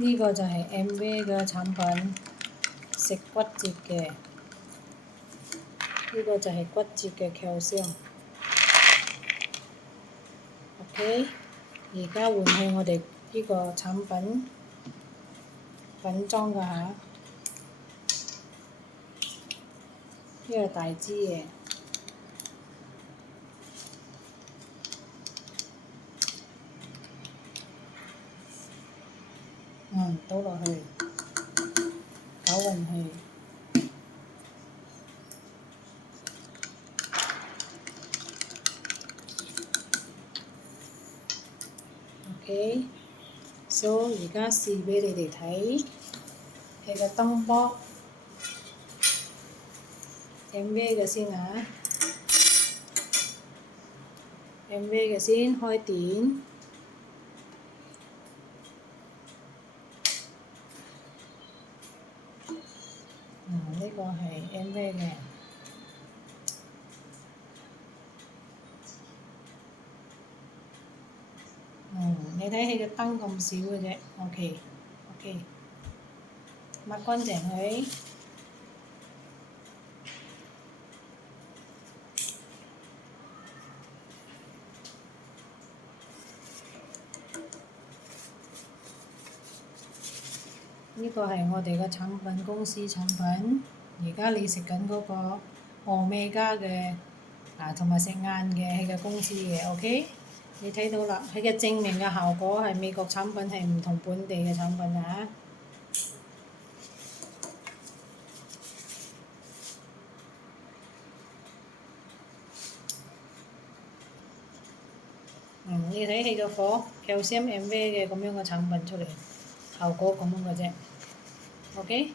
呢個就係 MV 嘅產品，食骨折嘅。呢個就係骨折嘅calcium。OK， 而家換去我哋呢個產品粉裝嘅嚇，呢個大支嘅。倒落去，攪勻佢。OK， 所以而家試俾你哋睇，係個燈泡 MV 嘅先啊 ，MV 嘅先開電。呢個係 MV 嘅。你睇佢個燈咁少嘅啫 ，OK， 抹乾淨佢。呢個係我哋嘅產品公司產品，而家你食緊嗰個Omega嘅同埋食晏嘅係個公司嘅 ，OK？ 你睇到啦，佢嘅證明嘅效果係美國產品係唔同本地嘅產品啊。你睇佢個火calcium MV 嘅咁樣嘅產品出嚟，效果咁樣嘅啫。OK？